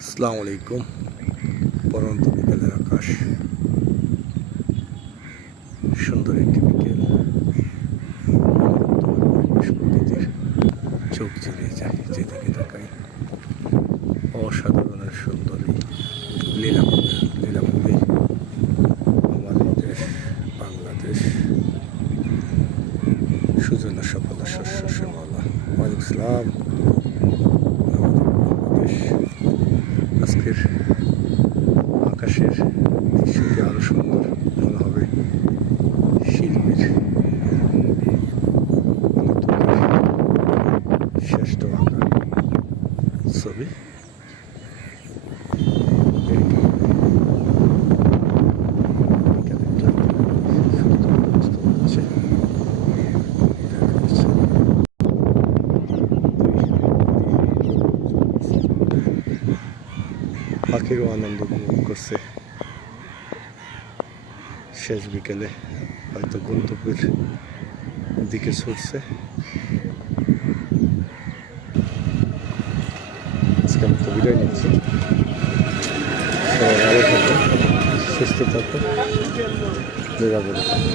আসসালামু আলাইকুম। পরন্ত বিকেলের আকাশ, সুন্দর একটি বিকেল। প্রকৃতির চোখ জুড়িয়ে যায়, যেদিকে তাকাই অসাধারণের সুন্দরী লীলাভূমি আমাদের দেশ বাংলাদেশ। সুজলা সফল শস্য শ্যামলা। ওয়ালাইকুম আসসালাম। আমাদের বাংলাদেশ আজকের আকাশের দৃশ্যটি আরো সুন্দর মনে হবে শিল্পীর শ্রেষ্ঠ আঁকা ছবি। পাখিরও আনন্দ উপভোগ করছে শেষ বিকেলে, হয়তো গন্তব্যের দিকে ছুটছে। আজকে আমি তো বিদায় নিচ্ছি। সবাই ভালো থাকো, সুস্থ থাকো, নিরাপদে থাকো।